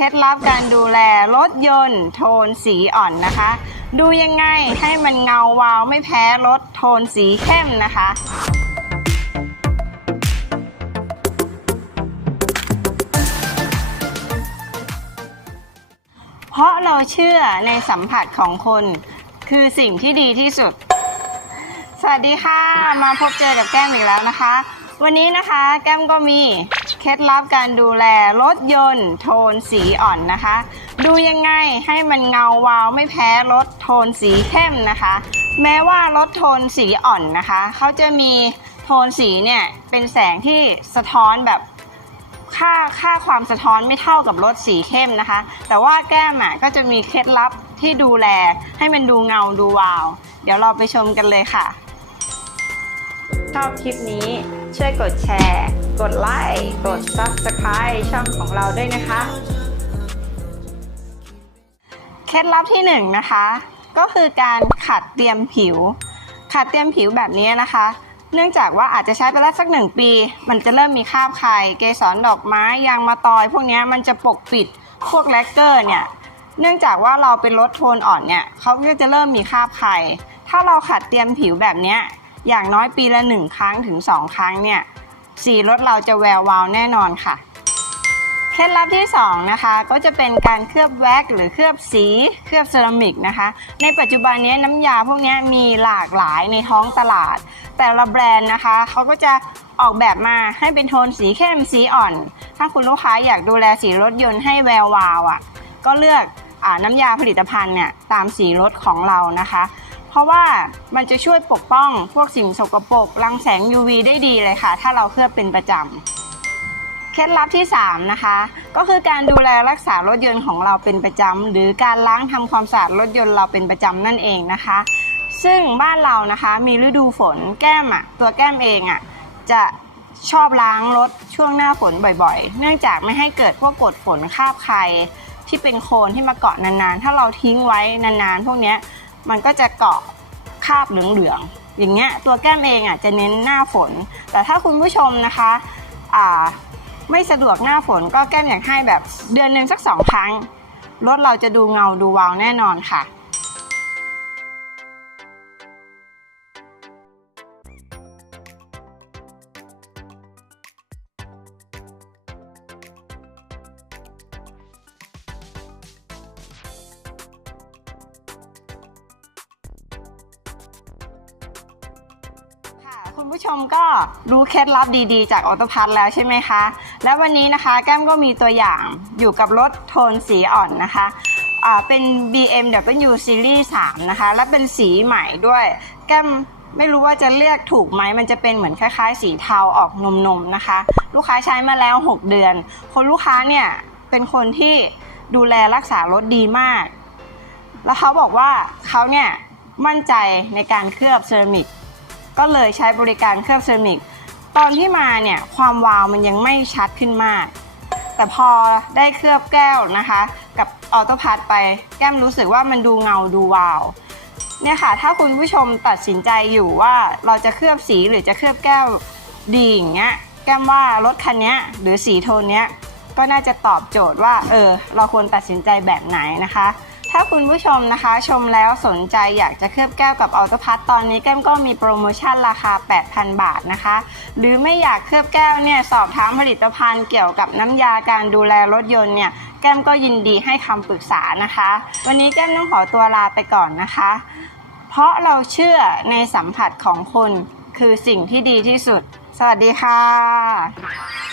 เคล็ดลับการดูแลรถยนต์ โทนสีอ่อนนะคะ ดูยังไงให้มันเงาวาวไม่แพ้รถโทนสีเข้มนะคะเพราะเราเชื่อในสัมผัสของคน คือสิ่งที่ดีที่สุด สวัสดีค่ะ มาพบเจอกับแก้มอีกแล้วนะคะ วันนี้นะคะ แก้มก็มี เคล็ดลับการดูแลรถยนต์โทนสีอ่อนนะคะ ดูยังไงให้มันเงาวาวไม่แพ้รถโทนสีเข้มนะคะ แม้ว่ารถโทนสีอ่อนนะคะเขาจะมีโทนสีเนี่ยเป็นแสงที่สะท้อนแบบค่าค่าความสะท้อนไม่เท่ากับรถสีเข้มนะคะ แต่ว่าแก้มอะก็จะมีเคล็ดลับที่ดูแลให้มันดูเงาดูวาว เดี๋ยวเราไปชมกันเลยค่ะ ชอบคลิปนี้ช่วยกดแชร์ กดไลค์ กด Subscribe ช่องของเราด้วยนะคะ เคล็ดลับที่หนึ่งนะคะ ก็คือการขัดเตรียมผิว ขัดเตรียมผิวแบบนี้นะคะ เนื่องจากว่าอาจจะใช้ไปแล้วสักหนึ่งปี มันจะเริ่มมีคราบไข่เกสรดอกไม้ยางมะตอย พวกนี้มันจะปกปิดพวกแลกเกอร์เนี่ยเนื่องจากว่าเราเป็นรถโทนอ่อนเนี่ยเขาก็จะเริ่มมีคราบไข่ถ้าเราขัดเตรียมผิวแบบนี้อย่างน้อยปีละหนึ่งครั้งถึงสองครั้งเนี่ย สีรถเราจะแวววาวแน่นอนค่ะ เคล็ดลับที่2นะคะก็จะเป็นการเคลือบแว็กหรือเคลือบสีเคลือบเซรามิกนะคะ ในปัจจุบันนี้น้ำยาพวกนี้มีหลากหลายในท้องตลาด แต่ละแบรนด์นะคะเขาก็จะออกแบบมาให้เป็นโทนสีเข้มสีอ่อน ถ้าคุณลูกค้าอยากดูแลสีรถยนต์ให้แวววาวอะก็เลือกอน้ำยาผลิตภัณฑ์เนี่ยตามสีรถของเรานะคะ เพราะว่ามันจะช่วยปกป้องพวกสิ่งสกปรกรังแสง UV ได้ดีเลยค่ะ ถ้าเราเคลือบเป็นประจำ เคล็ดลับที่ 3 นะคะ ก็คือการดูแลรักษารถยนต์ของเราเป็นประจำ หรือการล้างทำความสะอาดรถยนต์เราเป็นประจำนั่นเองนะคะ ซึ่งบ้านเรานะคะมีฤดูฝนแก้มอะตัวแก้มเองอะจะชอบล้างรถช่วงหน้าฝนบ่อยๆ เนื่องจากไม่ให้เกิดพวกกดฝนคาบใครที่เป็นโคลนที่มาเกาะนานๆ ถ้าเราทิ้งไว้นานๆ พวกเนี้ย มันก็จะเกาะคราบเหลืองๆอย่างเงี้ยตัวแก้มเองอะจะเน้นหน้าฝน แต่ถ้าคุณผู้ชมนะคะอ่าไม่สะดวกหน้าฝนก็แก้มอยากให้แบบเดือนหนึ่งสักสองครั้งรถเราจะดูเงาดูวาวแน่นอนค่ะ คุณผู้ชมก็รู้เคล็ดลับดีๆ จากออโตพัทแล้วใช่ไหมคะ และวันนี้นะคะแก้มก็มีตัวอย่างอยู่กับรถโทนสีอ่อนนะคะเป็น BMW Series 3 นะคะ และเป็นสีใหม่ด้วย แก้มไม่รู้ว่าจะเลือกถูกไหม มันจะเป็นเหมือนคล้ายๆ สีเทาออกนมๆนะคะ ลูกค้าใช้มาแล้ว 6 เดือน คนลูกค้าเนี่ยเป็นคนที่ดูแลรักษารถดีมาก แล้วเขาบอกว่าเขาเนี่ยมั่นใจในการเคลือบเซรามิก ก็เลยใช้บริการเคลือบเซรามิก ตอนที่มาเนี่ยความวาวมันยังไม่ชัดขึ้นมาก แต่พอได้เคลือบแก้วนะคะ กับออโต้พัทไปแก้มรู้สึกว่ามันดูเงาดูวาวเนี่ยค่ะ ถ้าคุณผู้ชมตัดสินใจอยู่ว่าเราจะเคลือบสีหรือจะเคลือบแก้วดีอย่างเงี้ยแก้มว่ารถคันนี้หรือสีโทนเนี้ยก็น่าจะตอบโจทย์ว่าเออเราควรตัดสินใจแบบไหนนะคะ ถ้าคุณผู้ชมนะคะ ชมแล้วสนใจอยากจะเคลือบแก้วกับออโตพัทตอนนี้แก้มก็มีโปรโมชั่นราคา 8,000 บาทนะคะ หรือไม่อยากเคลือบแก้วเนี่ยสอบถามผลิตภัณฑ์เกี่ยวกับน้ำยาการดูแลรถยนต์เนี่ยแก้มก็ยินดีให้คำปรึกษานะคะ วันนี้แก้มต้องขอตัวลาไปก่อนนะคะ เพราะเราเชื่อในสัมผัสของคนคือสิ่งที่ดีที่สุด สวัสดีค่ะ